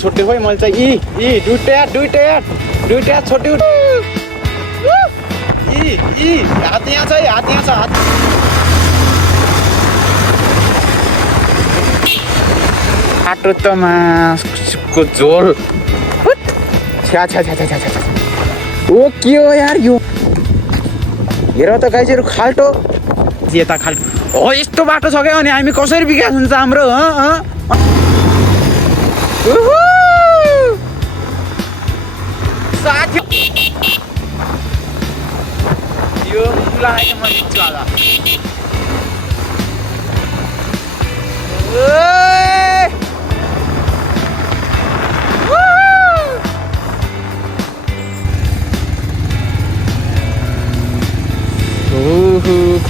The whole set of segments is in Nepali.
छोटे खोइ मैले चाहिँ दुईटा छोटे हात यहाँ छ हात आटो त मासको झोल छ्या ओ के हो यार यो हेर त गाइजहरू खाल्टो यता खाल्टो हो यस्तो बाटो छ क्या अनि हामी कसरी विकास हुन्छ हाम्रो यो मुलाएको म लिन्छु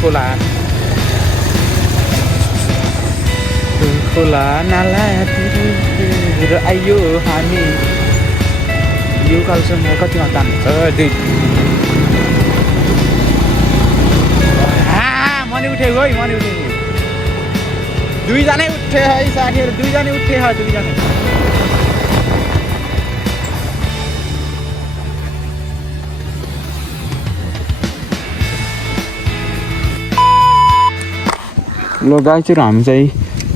होला खोला नालातिर आइयो हामी यो कालसम्म कतिमा तान्छ मनी उठेको है दुईजनै उठे है साथीहरू दुईजनै उठे है दुईजनै ल गाइजहरू हामी चाहिँ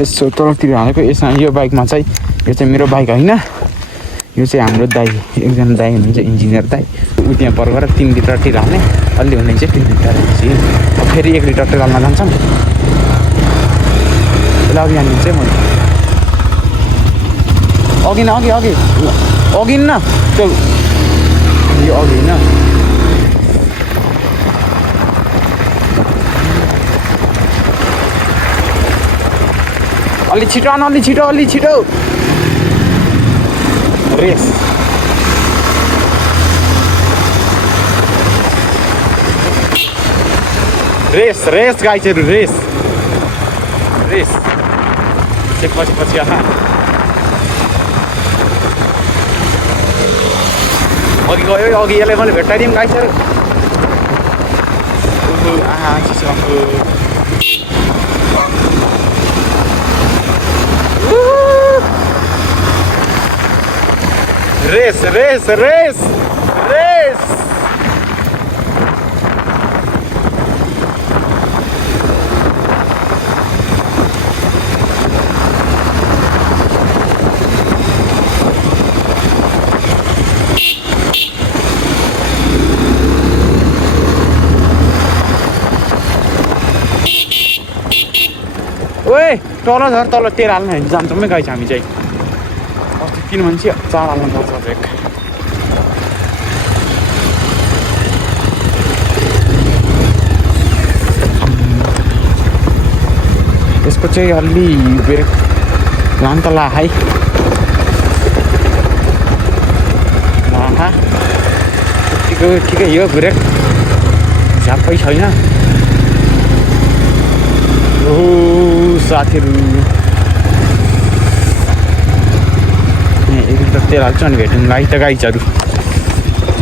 यसो तलतिर हालेको यसमा यो बाइकमा चाहिँ यो चाहिँ मेरो बाइक होइन यो चाहिँ हाम्रो दाइ एकजना दाइ हुनुहुन्छ इन्जिनियर दाइ ऊ त्यहाँ पर्खेर 3 लिटर तेल हाल्ने अलि हुने चाहिँ 3 लिटर हाल्छ अब फेरि 1 लिटर तेल हाल्न जान्छौँ ल अघि हालिदिन्छ म अघि न त्यो यो अघि होइन अलि छिटो रेस गाइजहरू रेस पछि अघि गयो अघि यसलाई मैले भेट्टाइदिउँ गाइजहरू रेस ओए तल झर तल तेल हाल्न जान्छौँ गाइस हामी चाहिँ अस्ति किन मान्छे चार हाल्नु पर्छ ब्रेक यसको चाहिँ अलि ब्रेक लान त ला है ठिकै यो ब्रेक झ्याप्पै छैन साथीहरू एक लिटर तेल हाल्छौँ अनि भेटौँ गाई त गाइजहरू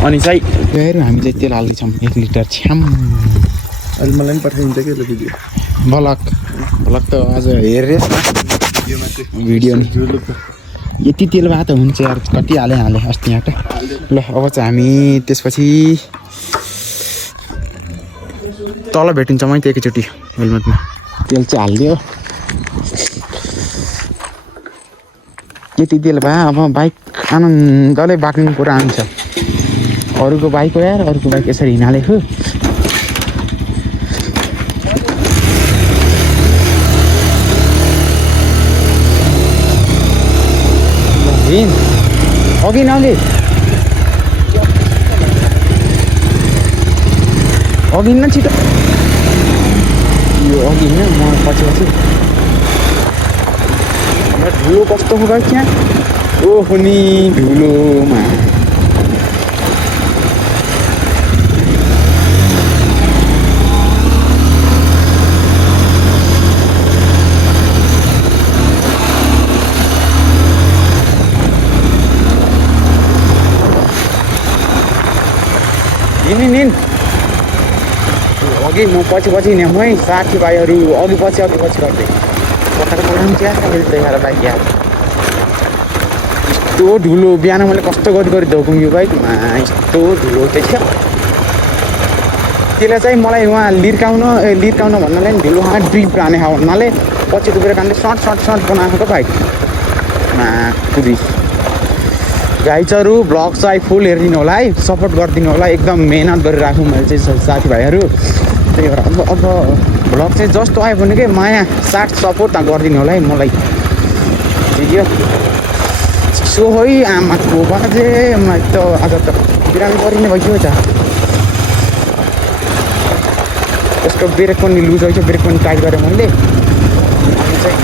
अनि चाहिँ गएर हामी चाहिँ तेल हाल्दैछौँ 1 लिटर छ्याम अहिले मलाई पनि पठाइदिन्छ क्या त्यो भिडियो ब्लग त आज हेरेँ भिडियो नि यति तेल भए त हुन्छ यार कति हाले अस्ति यहाँ त ल अब चाहिँ हामी त्यसपछि तल भेटिन्छौँ है एकैचोटि हेलमेटमा तेल चाहिँ हालिदियो यति तेल भए अब बाइक आनन्दले बाक्ने कुरा आउँछ अरूको बाइक हो यार अरूको बाइक यसरी हिँडालेको अघि न छिटो यो अघि होइन म पछि धुलो कस्तो हो गाइस यहाँ ओहो नि धुलोमा निन अघि म पछि हिँडेँ है साथीभाइहरू अघि पछि गर्दै कताको पठाउँछ यार देखाएर बाइक यार यस्तो यस्तो धुलो बिहान मैले कस्तो गरी धोकौँ यो बाइकमा यस्तो धुलो चाहिँ थियो त्यसले चाहिँ मलाई उहाँ लिर्काउन भन्नाले नि धुलो ड्रिप लाने भन्नाले पछि डुबेर कारणले सर्ट बनाएको बाइकमा कुदी गाइजहरू ब्लग चाहिँ फुल हेरिदिनु होला है सपोर्ट गरिदिनु होला एकदम मेहनत गरेर राखौँ मैले चाहिँ साथीभाइहरू त्यही भएर अब भ्लग चाहिँ जस्तो आयो भने के माया साथ सपोर्ट गरिदिनु होला है मलाई ठिक सो है आमाको बाजे मलाई त आज त बिरामी परिने भइसक्यो त यसको ब्रेक पनि लुज भइसक्यो ब्रेक पनि टाइट गरेँ मैले अनि चाहिँ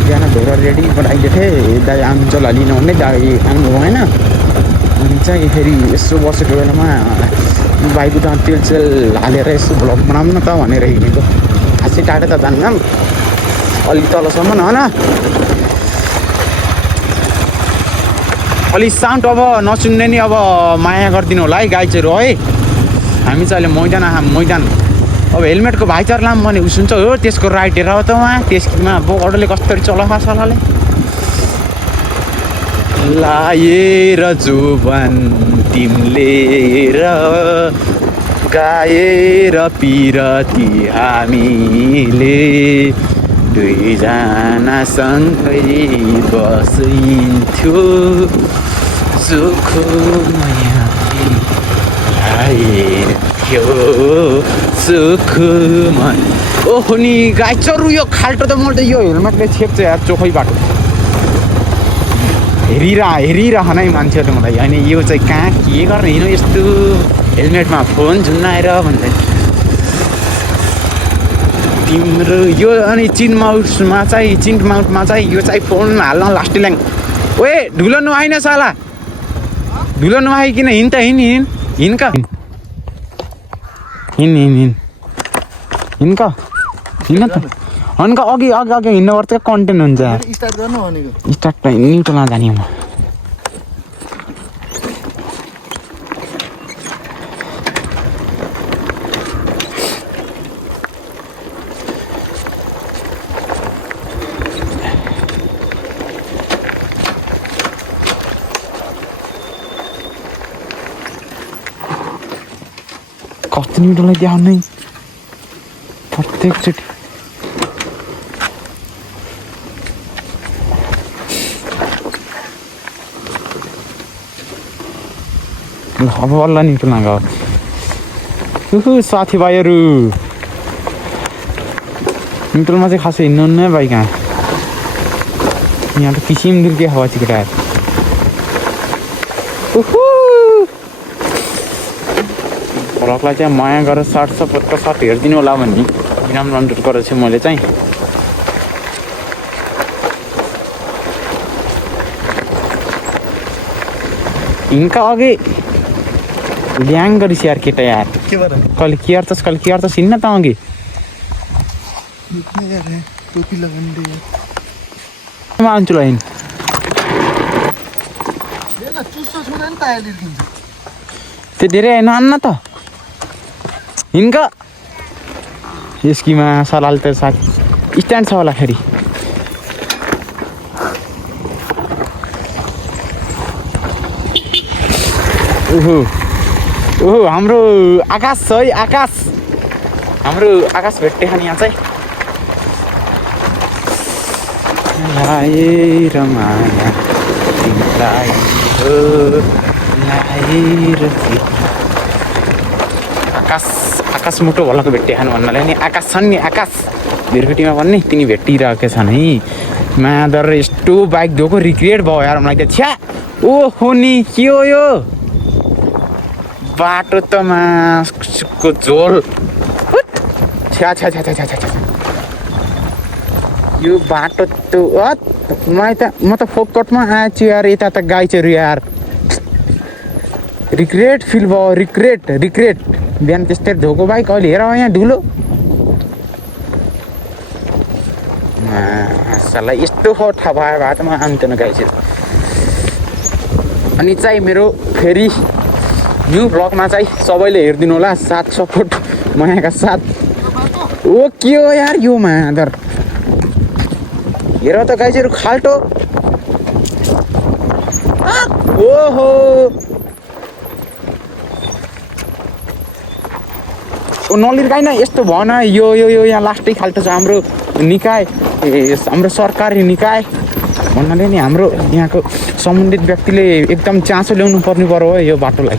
बिहान धोएर रेडी बनाइदिएको थिएँ दाइ आउनुहुन्छ होला लिन भन्ने दाइ आउनु भएन अनि चाहिँ फेरि यसो बसेको बेलामा बाइकको त तेल हालेर यसो भ्लग बनाऊँ न त भनेर हिँडेको खासै टाढो त जान्नौँ अलिक तलसम्म होइन अलिक साउन्ड अब नसुन्ने नि अब माया गरिदिनु होला है गाइजहरू है हामी चाहिँ अहिले मैदान अब हेलमेटको भाइचार लाम भने उस हुन्छ हो त्यसको राइट हेर त उहाँ त्यसमा बोकडले कसरी चलाएको सलाले लाएर जुबान तिमीले र गाएर पिरती हामीले दुईजना सँगै बसिन्थ्यो सुखो माया थियो सुखमा ओहो नि गाइजहरू यो खाल्टो त मैले त यो हेलमेटले छेक्छ यार चोखै बाटो हेरिरह नै मान्छेहरूले मलाई अनि यो चाहिँ कहाँ के गर्ने हिँड्नु यस्तो हेलमेटमा फोन झुन्नाएर भन्दै तिम्रो यो अनि चिन माउटमा चाहिँ यो चाहिँ फोन हाल्न लास्टी ल्याङ ओए ढुलो नुहाइन साला ढुलो नुहाइकन हिँड त हिँड का हिँड त अन्का अघि हिँड्नुपर्छ कन्टेन्ट हुन्छ स्टार्ट गर्नु भनेको स्टार्ट न्युट्रलमा जाने म कस्तो न्युट्रललाई देखाउनै प्रत्येकचोटि अब बल्ल न्युट्रलमा गयो साथीभाइहरू न्युट्रलमा चाहिँ खासै हिँड्नुहुन्न बाइकमा यहाँ त किसिम दुर्के हावा चिकटाएर भ्लगलाई चाहिँ माया गरेर सपोर्टको साथ हेरिदिनु होला भन्ने विनम्र अनुरोध गरेको छु मैले चाहिँ हिँडका अघि ल्याङ गरिस यार केटा यार कहिले के अर्छस् हिँड्न त अघि टोपी लगाउने आउँछु ल हिँड त्यो धेरै होइन अन्न त हिँड्का यसकीमा सलाल त साथ स्ट्यान्ड छ होला फेरि ओहो हाम्रो आकाश छ है हाम्रो आकाश भेट्टे खाने यहाँ चाहिँ लाएर माया तिमीलाई आकाश मुटो भलको भेट्टे खानु भन्नाले नि आकाश छन् नि आकाश भिरखुटीमा भन्ने तिनी भेटिरहेका छन् है मादर यस्तो बाइक धोको रिग्रेट भयो यार मलाई त छ्या ओहो नि के हो यो बाटो त मासको झोल छ्या यो बाटो त म त फोकटमा आएछु यार यता त गाइचहरू यार रिग्रेट फिल भयो रिग्रेट बिहान त्यस्तै धोको बाइक अहिले हेर यहाँ धुलो साला यस्तो थाहा भयो बाटोमा आउँदैन गाइचहरू अनि चाहिँ मेरो फेरि न्यू ब्लगमा चाहिँ सबैले हेरिदिनु होला साथ सपोर्ट मायाका साथ ओ के हो यार यो मादर हेर त गाइजहरू खाल्टो ओहो नलिर्काइन यस्तो भन यो यो यो यहाँ लास्टै खाल्टो छ हाम्रो निकाय हाम्रो सरकारी निकाय भन्नाले नि हाम्रो यहाँको सम्बन्धित व्यक्तिले एकदम चासो ल्याउनु पर्ने पर्यो हो यो बाटोलाई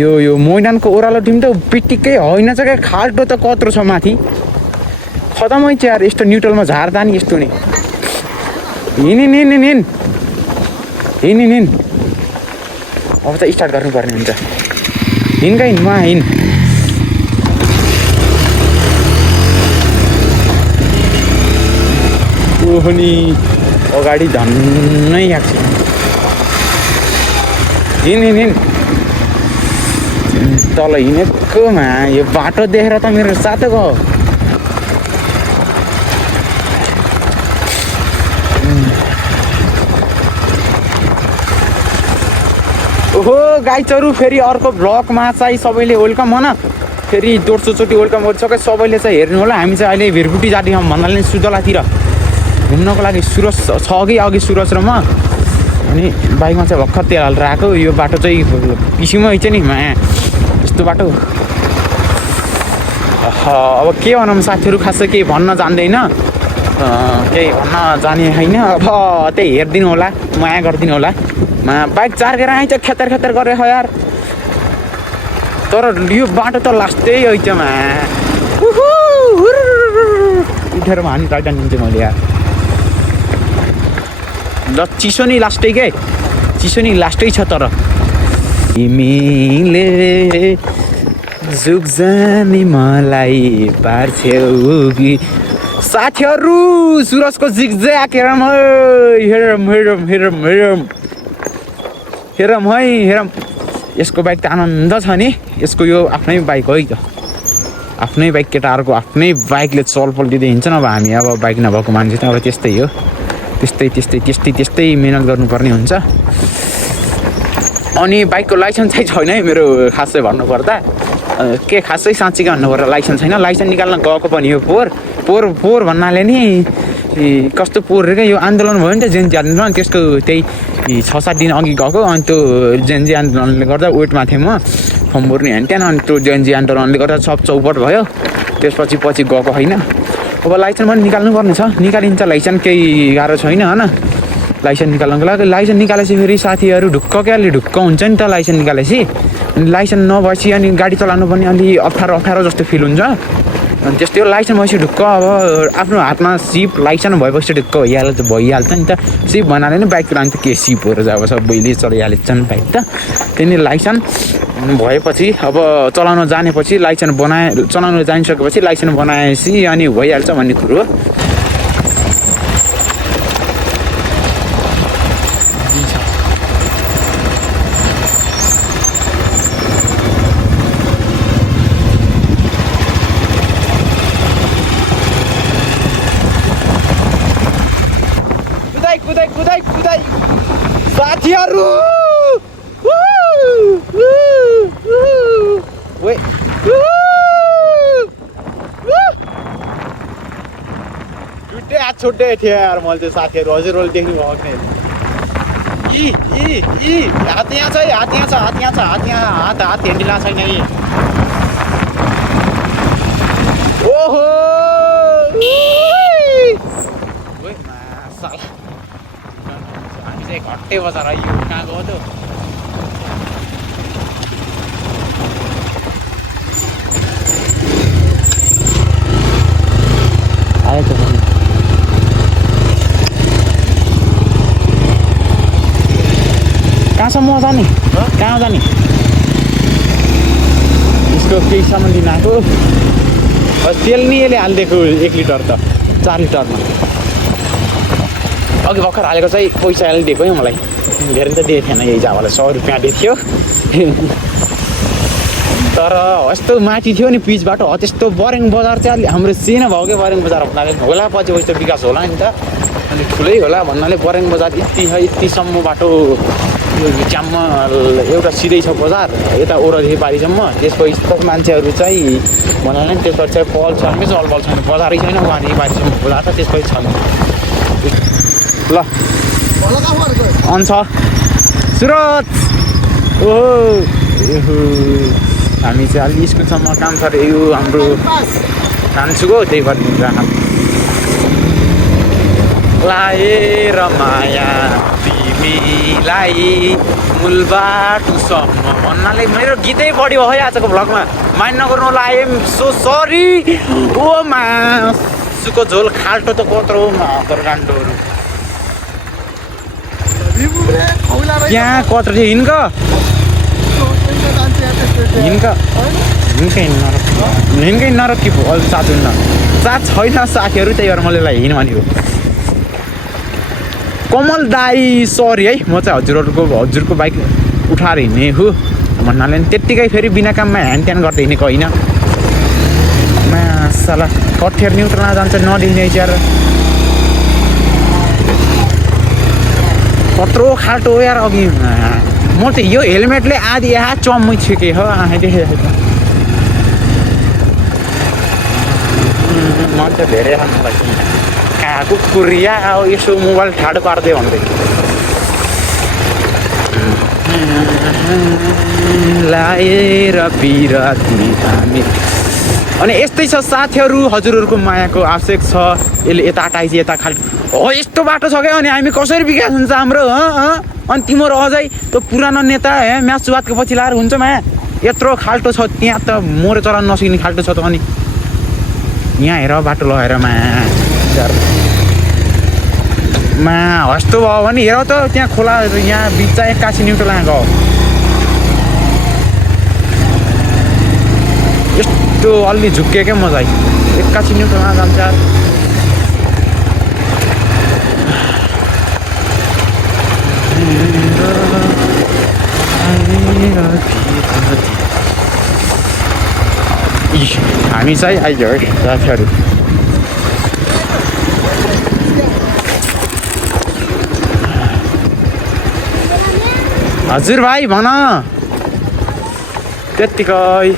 यो मैदानको ओह्रालो टिम त पिटिकै होइन छ क्या खाल्टो त कत्रो छ माथि खतमै छ यार यस्तो न्युट्रलमा झार्दा नि यस्तो नि हिँड अब त स्टार्ट गर्नुपर्ने हुन्छ हिँड्मा हिँड ओहो नि अगाडि धन्नै आएको छ हिँड तल हिँडेकोमा यो बाटो देखेर त मेरो साथै गयो ओहो गाइजहरू फेरि अर्को भ्लगमा चाहिँ सबैले वेलकम हो न फेरि दोस्रोचोटि वेलकम गरिसक्यो सबैले चाहिँ हेर्नु होला हामी चाहिँ अहिले भिरकुटी जाँदै छौँ भन्नाले सुजलातिर घुम्नको लागि सुरज छ अघि सुरज र म अनि बाइकमा चाहिँ भर्खर तेल हालेर आएको यो बाटो चाहिँ पिसीमै छ नि माया यस्तो बाटो अब के भनौँ साथीहरू खासै केही भन्न जान्दैन केही भन्न जाने होइन अब त्यही हेरिदिनु होला माया गरिदिनु होला बाइक चार्केर आइन्छ खेतर गरेर यार तर यो बाटो त लास्टै आइछ मा उठेर हानी टाइटन दिन्छु मैले यार ल चिसो नि लास्टै के चिसो नि लास्टै छ तर तिमीले जुग जाने मलाई पार्छौ कि साथीहरू सुरजको जिगज्याग हेरम यसको बाइक त आनन्द छ नि यसको यो आफ्नै बाइक हो है त आफ्नै बाइक केटाहरूको आफ्नै बाइकले चलपल दिँदै हिँड्छ अब हामी अब बाइक नभएको मान्छे त अब त्यस्तै हो त्यस्तै मिहिनेत गर्नुपर्ने हुन्छ अनि बाइकको लाइसेन्स चाहिँ छैन है मेरो खासै भन्नुपर्दा के खासै साँच्चीकै भन्नुपर्दा लाइसेन्स छैन लाइसेन्स निकाल्न गएको पनि यो पोहोर भन्नाले नि कस्तो पोहोर क्या यो आन्दोलन भयो नि त जेएनजी आन्दोलन त्यसको त्यही 6-7 दिन अघि गएको अनि त्यो जेएनजी आन्दोलनले गर्दा वेटमा थिएँ म फर्म भर्ने हेन त्यहाँ अनि त्यो जेएनजी आन्दोलनले गर्दा सब चौपट भयो त्यसपछि गएको होइन अब लाइसेन्स पनि निकाल्नु पर्ने छ निकालिन्छ लाइसेन्स केही गाह्रो छैन होइन लाइसेन्स निकाल्नको लागि लाइसेन्स निकालेपछि फेरि साथीहरू ढुक्क हुन्छ नि त लाइसेन्स निकालेपछि अनि लाइसेन्स नभएपछि अनि गाडी चलाउनु पनि अलि अप्ठ्यारो जस्तो फिल हुन्छ अनि त्यस्तै हो लाइसेन्स भएपछि ढुक्क अब आफ्नो हातमा सिप लाइसेन्स भएपछि ढुक्क भइहाल्छ नि त सिप भन्नाले नि बाइक चलाउनु त के सिपहरू चाहिँ अब सबैले चलाइहाल्छन् बाइक त त्यही लाइसेन्स भएपछि अब चलाउन जानेपछि लाइसेन्स चलाउन जानिसकेपछि लाइसेन्स बनाएपछि अनि भइहाल्छ भन्ने कुरो हो कुदाई साथीहरू छुट्टै थियो यार मैले चाहिँ साथीहरू हजुरहरूले देख्नु भएको थिएँ हात यहाँ छ हात हेन्डिला छैन यी ओहो हामी चाहिँ घट्टै बजार आइयो कहाँ गयो त आयो त कहाँसम्म जाने कहाँ जाने यसको केही सामान दिन आएको तेल नि यसले हालिदिएको 1 लिटर त 4 लिटरमा अघि भर्खर हालेको चाहिँ पैसा यसले दिएको है मलाई धेरै त दिएको थिएन यही जाबालाई 100 रुपियाँ दिएको थियो तर यस्तो माथि थियो नि पिच बाटो त्यस्तो बरेङ बजार चाहिँ हाम्रो सिना भयो क्या बरेङ बजार भन्नाले होला पछि यस्तो विकास होला नि त अनि ठुलै होला भन्नाले बरेङ बजार यतिसम्म बाटो यो च्याम्म एउटा सिधै छ बजार यता ओह्रादेखि पारिसम्म त्यसपछि मान्छेहरू चाहिँ मलाई नि त्यसपछि चाहिँ बल छ कि जल बल छैन बजारै छैन वहाँदेखि बाहिरसम्म खोला त त्यसपछि छ ल अन्छ सुरज ओहो हामी चाहिँ अलि स्कुलसम्म काम छ अरे यो हाम्रो कान्छुको त्यही गरिदिन्छ लाएर माया तिमीलाई मूल बाटोसम्म भन्नाले मेरो गीतै बढ्यो है आजको भ्लगमा माइन्ड नगर्नु होला आई एम सो सरी ओ मासुको झोल खाल्टो त कत्रो मातर गान्डोहरू यहाँ कत्रो थियो हिँड्क हिँड्कै नरकी भयो अहिले साथ हुन्न साथ छैन साथीहरू त्यही भएर मैले हिँड भनेको कमल दाई सरी है म चाहिँ हजुरको बाइक उठाएर हिँड्ने हो भन्नाले त्यत्तिकै फेरि बिना काममा ह्यान्ड गर्दै हिँडेको होइन मासाला कठेर न्युट्रलमा जान्छ नदेख्ने यार कत्रो खाल्टो हो यार अघि म त यो हेलमेटले आधी यहाँ चम्मै छिके हो देखेको म त धेरै खानु लाग्छ कहाँको कुरिया अब यसो मोबाइल ठाडो पार्दै भन्दै लाएर बिराती हामी अनि यस्तै छ साथीहरू हजुरहरूको मायाको आवश्यक छ यसले यता आइज यता खालि हो यस्तो बाटो छ क्या अनि हामी कसरी विकास हुन्छ हाम्रो अनि तिम्रो अझै त्यो पुरानो नेता म्याच सुवादको पछि लाएर हुन्छ माया यत्रो खाल्टो छ त्यहाँ त मोरे चलाउन नसकिने खाल्टो छ त अनि यहाँ हेर बाटो लगाएर मा हस्तो भयो भने हेर त त्यहाँ खोला यहाँ बिच एक्कासी न्युट्रल गयो यस्तो अलि झुक्के क्या मजा एक्कासी न्युट्रलमा जान्छ हामी चाहिँ आइयो है साथीहरू हजुर भाइ भन त्यत्तिकै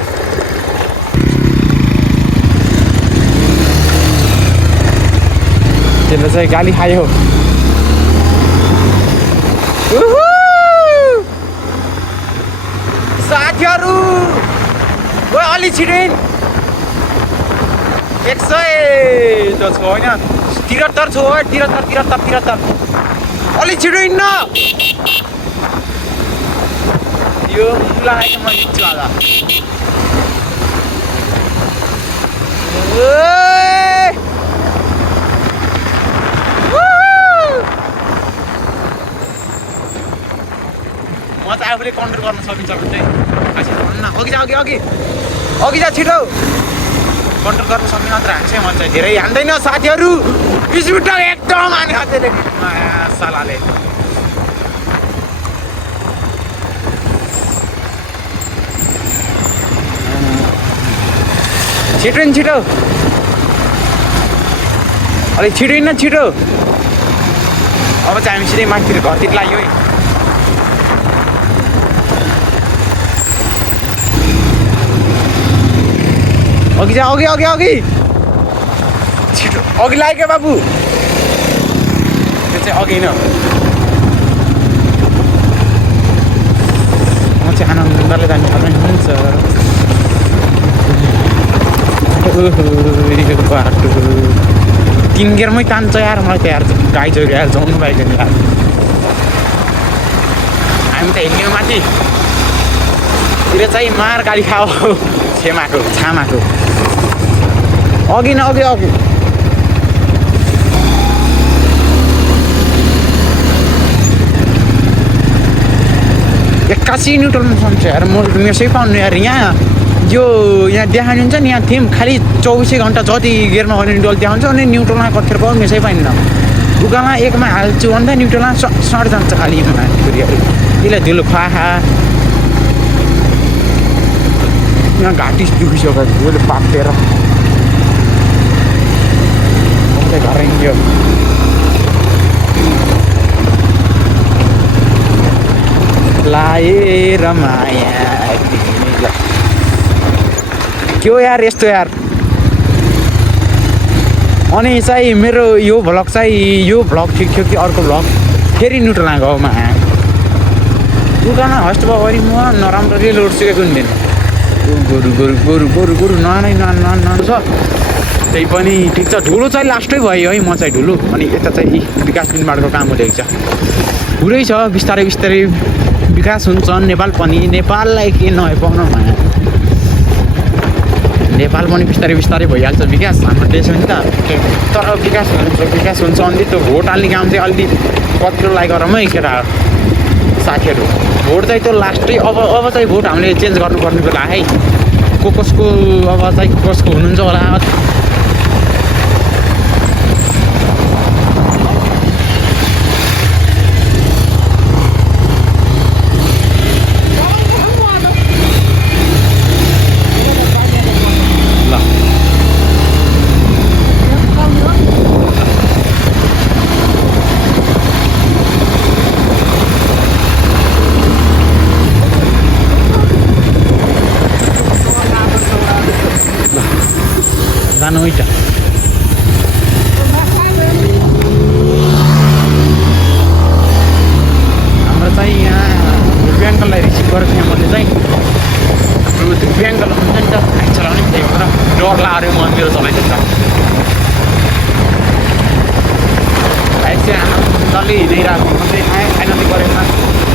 त्यसले चाहिँ गाली खायो साथीहरू अलि छिटो 100 त छ होइन 73 छ 73 अलि छिटो हिँड्न यो लगाएको म हिँड्छु आज म चाहिँ आफूले कन्ट्रोल गर्न सकिन्छ भने अघि जा छिटो कन्ट्रोल गर्न सक्ने मात्र हान्छ मन चाहिँ धेरै हान्दैन साथीहरू स्पिड एकदम हाने हातले सालाले छिटो नि छिटो अलिक छिटो न छिटो अब चाहिँ हामी सिधै माथितिर घरतिर लाग्यो है अघि जा अघि छिटो अघि लाग्यो बाबु त्यो चाहिँ अघि न म चाहिँ आनन्दले जाने थाल्ने हुन्छ बाटो 3 गियरमै तान्छ यार मलाई त यार गाई चोरी यार जाउनु भएको नि यार हामी त हिँड्यौँ माथितिर चाहिँ मार गाडी खाऊ छामाको अघि न अघि एक्कासी न्युट्रलमा सम्झ यार म मेसै पाउनु यार यहाँ देखाइन्छ नि यहाँ थिम खालि 24 घन्टा जति गियरमा भने न्युट्रल देखाउँछ अनि न्युट्रलमा कतिखेर पाउनु मेसै पाइन्न उकामा एकमा हाल्छु भन्दा न्युट्रलमा सट जान्छ खालि त्यसलाई धुलो खा यहाँ घाँटी दुखिसक्यो धुलोले पाकेर घर हिँड्यो लाएर माया के हो यार यस्तो यार अनि चाहिँ मेरो यो भ्लग ठिक थियो कि अर्को भ्लग फेरि न्युट्रलमा गाउँमा उकान हस्ट भयो भने म नराम्रो रेल रोड सिकेको हुन्थेन गोरु गोरु गोरु गोरु गोरु ननै छ त्यही पनि ठिक छ ढुलो चाहिँ लास्टै भयो है म चाहिँ ढुलो अनि यता चाहिँ विकास बिनबाटको काम हुँदैछ पुरै छ बिस्तारै बिस्तारै विकास हुन्छ नेपाल पनि नेपाललाई के नपाउनु नेपाल पनि बिस्तारै बिस्तारै भइहाल्छ विकास हाम्रो देश हो नि त तर विकास हुन्छ अनि त्यो भोट हाल्ने काम चाहिँ अलिकति कत्रो लागि गरौँ है केटा साथीहरू भोट चाहिँ त्यो लास्टै अब चाहिँ भोट हामीले चेन्ज गर्नुपर्ने बेला है कसको अब चाहिँ कसको हुनुहुन्छ होला जानु है त हाम्रो चाहिँ यहाँ दिव्याङ्गलाई रिसिभ गरेको थिएँ मैले चाहिँ दिव्याङ्गल हुन्छ नि त बाइक चलाउने त्यही भएर डर लाग्यो म मेरो चलाइदिन्छ बाइक चाहिँ डल्लै हिँडिरहेको म चाहिँ आएन गरेको